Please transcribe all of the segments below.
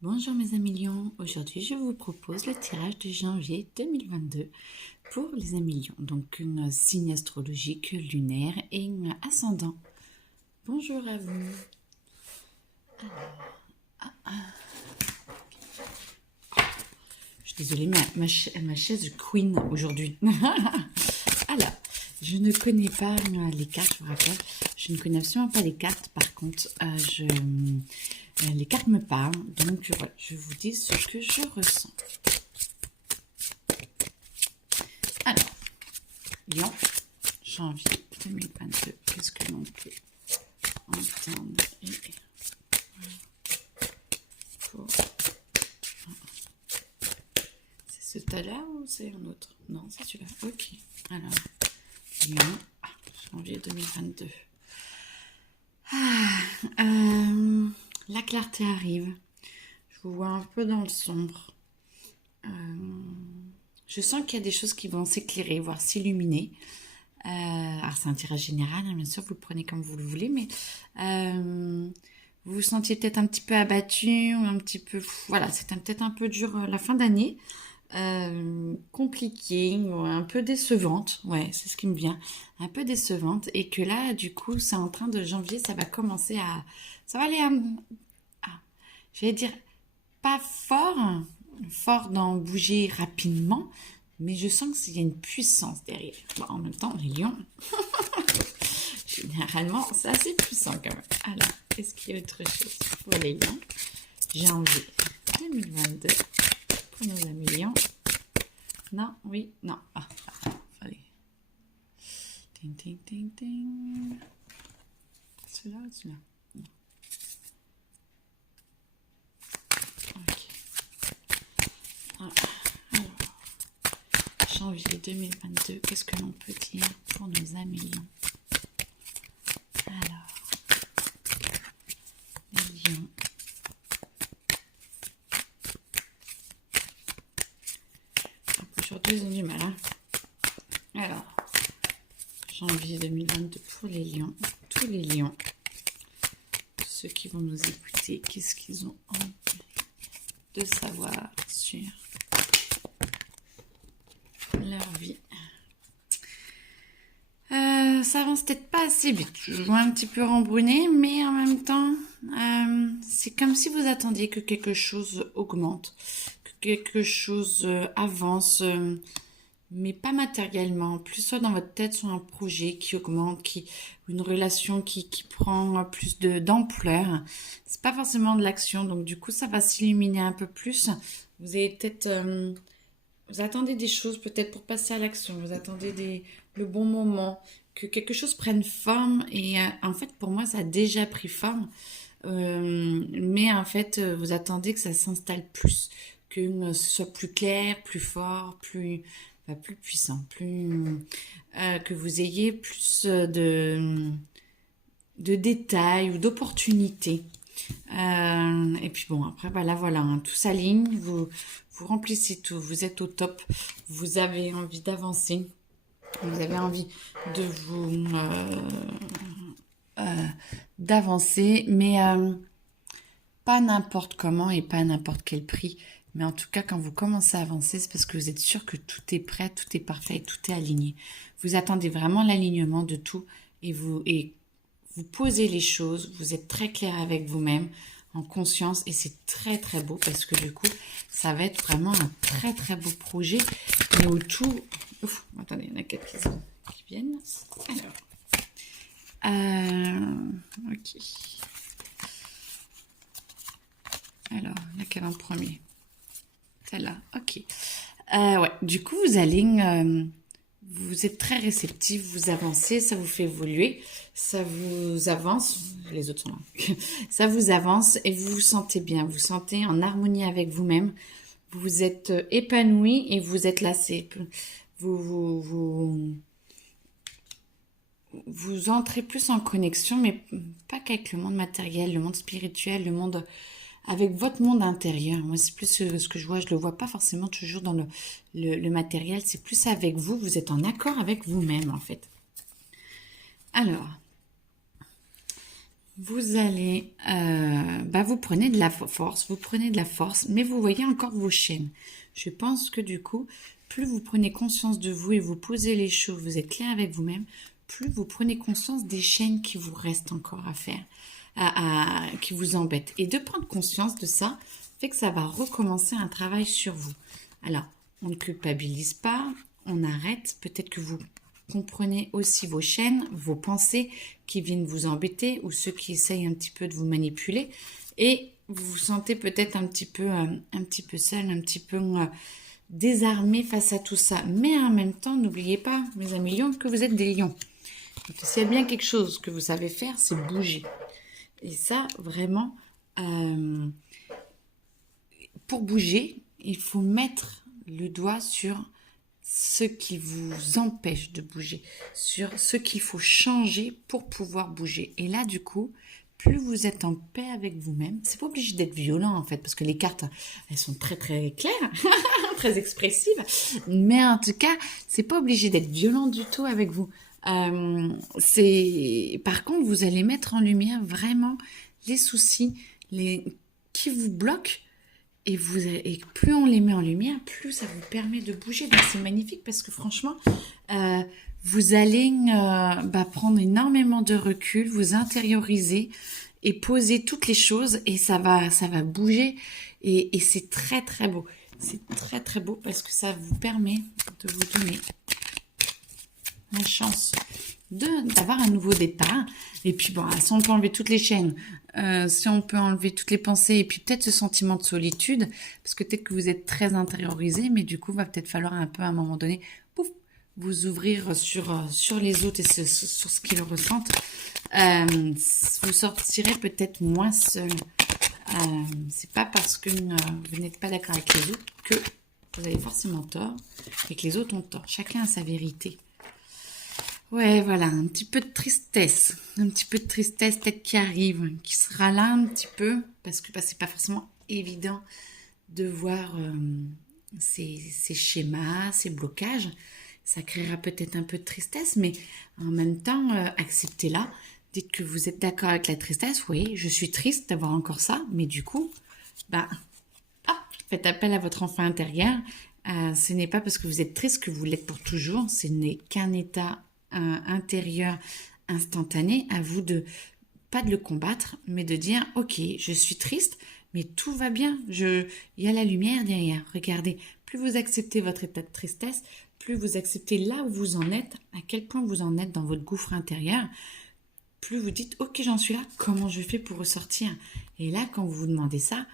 Bonjour mes amis lions, aujourd'hui je vous propose le tirage de janvier 2022 pour les amis lions, donc un signe astrologique lunaire et un ascendant. Bonjour à vous. Je suis désolée, ma chaise queen aujourd'hui. Alors, je ne connais pas les cartes, je vous rappelle, je ne connais absolument pas les cartes, par contre, les cartes me parlent, donc voilà, je vous dis ce que je ressens. Alors, Lion, janvier 2022, qu'est-ce que l'on peut entendre et pour... C'est ce tas-là ou c'est un autre? Non, c'est celui-là. Ok. Alors, Lion, janvier 2022. La clarté arrive. Je vous vois un peu dans le sombre. Je sens qu'il y a des choses qui vont s'éclairer, voire s'illuminer. Alors c'est un tirage général, hein, bien sûr, vous le prenez comme vous le voulez, mais vous vous sentiez peut-être un petit peu abattu, ou un petit peu... Voilà, c'était peut-être un peu dur la fin d'année. Compliquée, ou un peu décevante, ouais, c'est ce qui me vient, un peu décevante, et que là, du coup, c'est en train de janvier, ça va commencer à... Ça va aller je vais dire, pas fort d'en bouger rapidement, mais je sens qu'il y a une puissance derrière. Bon, en même temps, les lions, généralement, c'est assez puissant quand même. Alors, est-ce qu'il y a autre chose pour les lions? Janvier 2022, pour nos amis lions. Non, oui, non. Allez. Ting, ting, ting, ting. Celui-là ou celui-là? Non. Ok. Alors, janvier 2022, qu'est-ce que l'on peut dire pour nos amis lions? Alors, les lions. Aujourd'hui, ils ont du mal. Hein. Alors, janvier 2022 pour les lions. Tous les lions. Ceux qui vont nous écouter, qu'est-ce qu'ils ont envie de savoir sur leur vie? Ça avance peut-être pas assez vite. Je vois un petit peu rembrunné, mais en même temps, c'est comme si vous attendiez que quelque chose augmente, que quelque chose avance, mais pas matériellement, plus soit dans votre tête sur un projet qui augmente, une relation qui prend plus d'ampleur. C'est pas forcément de l'action, donc du coup, ça va s'illuminer un peu plus. Vous avez peut-être... vous attendez des choses peut-être pour passer à l'action, vous attendez le bon moment, que quelque chose prenne forme et en fait pour moi ça a déjà pris forme, mais en fait vous attendez que ça s'installe plus, que ce soit plus clair, plus fort, plus puissant, que vous ayez plus de détails ou d'opportunités. Et puis bon, après, voilà, hein, tout s'aligne, vous remplissez tout, vous êtes au top, vous avez envie d'avancer, vous avez envie de vous... d'avancer, mais pas n'importe comment et pas à n'importe quel prix. Mais en tout cas, quand vous commencez à avancer, c'est parce que vous êtes sûr que tout est prêt, tout est parfait, tout est aligné. Vous attendez vraiment l'alignement de tout et vous posez les choses, vous êtes très clair avec vous-même, en conscience, et c'est très très beau parce que du coup, ça va être vraiment un très très beau projet, mais où tout... Ouf, attendez, il y en a quelques qui viennent. Ok. Alors, laquelle en premier? Celle-là, ok. Ouais, du coup, vous êtes très réceptif, vous avancez, ça vous fait évoluer, ça vous avance, les autres sont là, ça vous avance et vous vous sentez bien, vous vous sentez en harmonie avec vous-même, vous êtes épanoui et vous êtes lassé. Vous entrez plus en connexion, mais pas qu'avec le monde matériel, le monde spirituel, le monde avec votre monde intérieur. Moi, c'est plus ce que je vois. Je le vois pas forcément toujours dans le matériel. C'est plus avec vous. Vous êtes en accord avec vous-même, en fait. Alors, vous allez, vous prenez de la force, mais vous voyez encore vos chaînes. Je pense que du coup, plus vous prenez conscience de vous et vous posez les choses, vous êtes clair avec vous-même, plus vous prenez conscience des chaînes qui vous restent encore à faire, qui vous embêtent. Et de prendre conscience de ça fait que ça va recommencer un travail sur vous. Alors, on ne culpabilise pas, on arrête. Peut-être que vous comprenez aussi vos chaînes, vos pensées qui viennent vous embêter ou ceux qui essayent un petit peu de vous manipuler. Et vous vous sentez peut-être un petit peu seul, un petit peu désarmé face à tout ça. Mais en même temps, n'oubliez pas, mes amis lions, que vous êtes des lions. Donc, s'il y a bien quelque chose que vous savez faire, c'est bouger. Et ça, vraiment, pour bouger, il faut mettre le doigt sur ce qui vous empêche de bouger, sur ce qu'il faut changer pour pouvoir bouger. Et là, du coup, plus vous êtes en paix avec vous-même, c'est pas obligé d'être violent en fait, parce que les cartes, elles sont très très claires, très expressives, mais en tout cas, c'est pas obligé d'être violent du tout avec vous. Par contre, vous allez mettre en lumière vraiment les soucis, qui vous bloquent. Et plus on les met en lumière, plus ça vous permet de bouger. Donc c'est magnifique parce que franchement, vous allez prendre énormément de recul, vous intérioriser et poser toutes les choses et ça va bouger. Et c'est très très beau. C'est très très beau parce que ça vous permet de vous donner la chance d'avoir un nouveau départ. Et puis si on peut enlever toutes les chaînes, si on peut enlever toutes les pensées et puis peut-être ce sentiment de solitude, parce que peut-être que vous êtes très intériorisé, mais du coup va peut-être falloir un peu à un moment donné vous ouvrir sur les autres et sur ce qu'ils ressentent. Vous sortirez peut-être moins seul. C'est pas parce que vous n'êtes pas d'accord avec les autres que vous avez forcément tort et que les autres ont tort. Chacun a sa vérité. Ouais, voilà, un petit peu de tristesse peut-être qui arrive, qui sera là un petit peu, parce que c'est pas forcément évident de voir ces schémas, ces blocages. Ça créera peut-être un peu de tristesse, mais en même temps, acceptez-la. Dites que vous êtes d'accord avec la tristesse. Oui, je suis triste d'avoir encore ça, mais du coup, faites appel à votre enfant intérieur. Ce n'est pas parce que vous êtes triste que vous l'êtes pour toujours. Ce n'est qu'un état intérieur instantané. À vous pas de le combattre, mais de dire ok, je suis triste, mais tout va bien. Il y a la lumière derrière. Regardez, plus vous acceptez votre état de tristesse, plus vous acceptez là où vous en êtes, à quel point vous en êtes dans votre gouffre intérieur, plus vous dites ok, j'en suis là, comment je fais pour ressortir? Et là, quand vous vous demandez ça,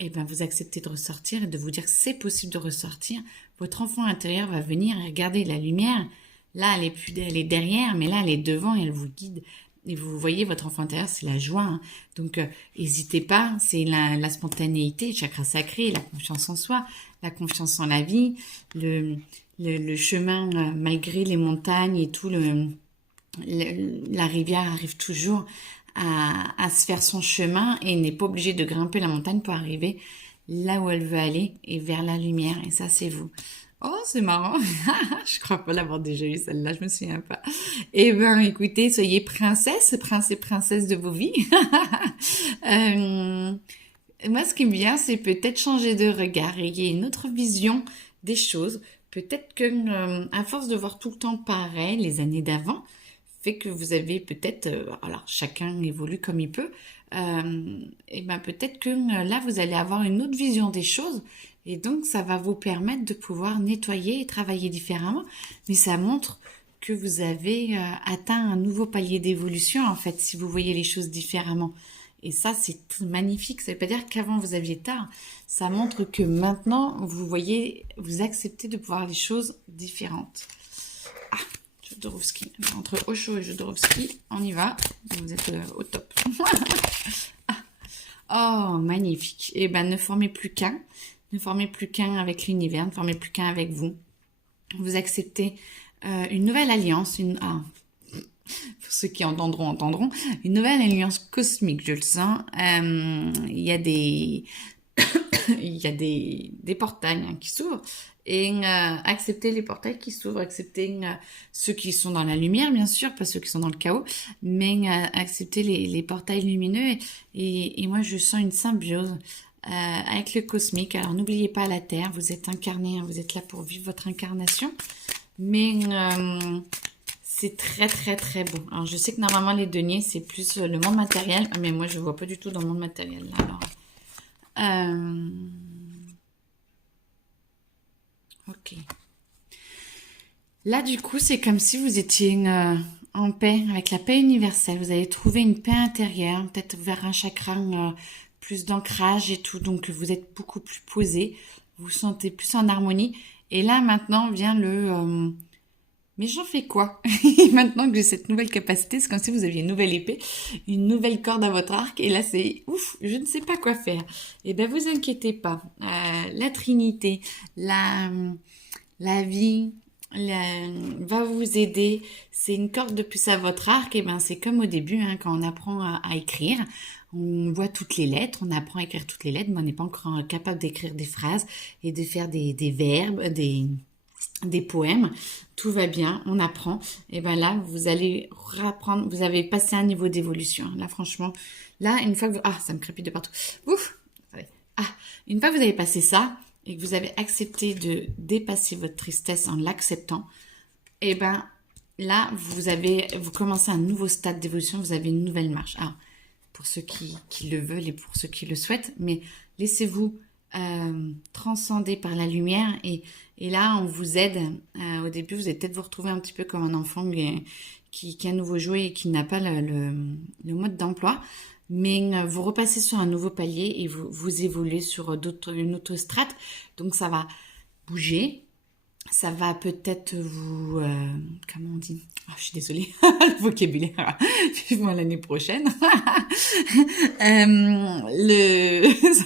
vous acceptez de ressortir et de vous dire que c'est possible de ressortir. Votre enfant intérieur va venir et regarder la lumière. Là, elle est derrière, mais là, elle est devant et elle vous guide. Et vous voyez, votre enfant intérieur, c'est la joie. Hein. Donc, n'hésitez pas, c'est la spontanéité, le chakra sacré, la confiance en soi, la confiance en la vie, le chemin, malgré les montagnes et tout, la rivière arrive toujours à se faire son chemin et n'est pas obligée de grimper la montagne pour arriver là où elle veut aller et vers la lumière. Et ça, c'est vous. Oh, c'est marrant. Je crois pas l'avoir déjà eu celle-là, je me souviens pas. Écoutez, soyez princesse, prince et princesse de vos vies. Moi, ce qui me vient, c'est peut-être changer de regard et il y a une autre vision des choses. Peut-être que, à force de voir tout le temps pareil, les années d'avant, fait que vous avez peut-être, alors chacun évolue comme il peut, peut-être que là, vous allez avoir une autre vision des choses. Et donc, ça va vous permettre de pouvoir nettoyer et travailler différemment. Mais ça montre que vous avez atteint un nouveau palier d'évolution, en fait, si vous voyez les choses différemment. Et ça, c'est magnifique. Ça ne veut pas dire qu'avant, vous aviez tort. Ça montre que maintenant, vous acceptez de voir les choses différentes. Jodorowsky. Entre Osho et Jodorowsky, on y va. Vous êtes au top. Oh, magnifique. Ne formez plus qu'un. Ne formez plus qu'un avec l'univers, ne formez plus qu'un avec vous. Vous acceptez une nouvelle alliance, pour ceux qui entendront, une nouvelle alliance cosmique, je le sens. Il y a des il y a des portails qui s'ouvrent. Et accepter les portails qui s'ouvrent, accepter ceux qui sont dans la lumière, bien sûr, pas ceux qui sont dans le chaos, mais accepter les portails lumineux. Et moi, je sens une symbiose avec le cosmique. Alors, n'oubliez pas la Terre, vous êtes incarné, hein, vous êtes là pour vivre votre incarnation. Mais c'est très, très, très beau. Alors, je sais que normalement, les deniers, c'est plus le monde matériel, mais moi, je vois pas du tout dans le monde matériel. Là, alors, ok. Là, du coup, c'est comme si vous étiez en paix, avec la paix universelle. Vous avez trouvé une paix intérieure, peut-être vers un chakra plus d'ancrage et tout. Donc, vous êtes beaucoup plus posé. Vous vous sentez plus en harmonie. Et là, maintenant, vient le... mais j'en fais quoi? Maintenant que j'ai cette nouvelle capacité, c'est comme si vous aviez une nouvelle épée, une nouvelle corde à votre arc. Et là, c'est ouf, je ne sais pas quoi faire. Eh ben, vous inquiétez pas. La Trinité, la vie va vous aider. C'est une corde de plus à votre arc. Et ben, c'est comme au début, hein, quand on apprend à écrire. On voit toutes les lettres, on apprend à écrire toutes les lettres, mais on n'est pas encore capable d'écrire des phrases et de faire des verbes, des poèmes. Tout va bien, on apprend. Et ben là, vous allez rapprendre, vous avez passé un niveau d'évolution. Là, franchement, là, une fois que vous... Ah, ça me crépite de partout. Ouf! Ah, une fois que vous avez passé ça, et que vous avez accepté de dépasser votre tristesse en l'acceptant, et ben là, vous commencez un nouveau stade d'évolution, vous avez une nouvelle marche. Alors, pour ceux qui le veulent et pour ceux qui le souhaitent, mais laissez-vous transcender par la lumière et là, on vous aide. Au début, vous allez peut-être vous retrouver un petit peu comme un enfant qui a un nouveau jouet et qui n'a pas le mode d'emploi, mais vous repassez sur un nouveau palier et vous évoluez sur une autre strate. Donc, ça va bouger. Ça va peut-être vous... comment on dit? Oh, je suis désolée, le vocabulaire. Vivement l'année prochaine.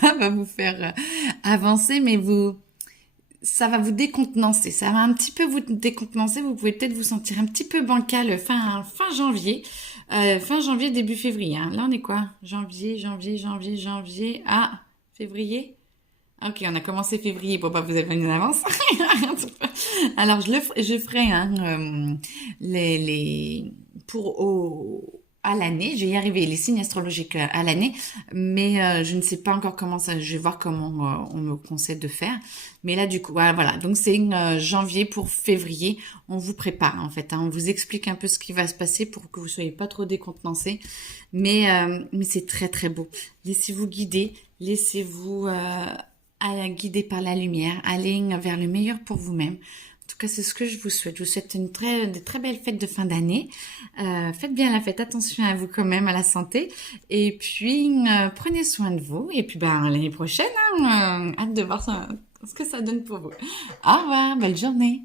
Ça va vous faire avancer, mais ça va vous décontenancer. Ça va un petit peu vous décontenancer. Vous pouvez peut-être vous sentir un petit peu bancal fin janvier. Fin janvier, début février. Hein. Là, on est quoi? Janvier. Ah, février? Ok, on a commencé février pour pas vous avoir une avance. Alors, je ferai hein, à l'année. Je vais y arriver, les signes astrologiques à l'année, mais je ne sais pas encore comment ça. Je vais voir comment on me conseille de faire. Mais là, du coup, voilà. Donc, c'est janvier pour février. On vous prépare en fait. Hein, on vous explique un peu ce qui va se passer pour que vous soyez pas trop décontenancés. Mais c'est très très beau. Laissez-vous guider. Laissez-vous guider par la lumière. Allez vers le meilleur pour vous-même. En tout cas, c'est ce que je vous souhaite. Je vous souhaite de très belles fêtes de fin d'année. Faites bien la fête. Attention à vous quand même, à la santé. Et puis, prenez soin de vous. Et puis, l'année prochaine, hâte de voir ce que ça donne pour vous. Au revoir. Belle journée.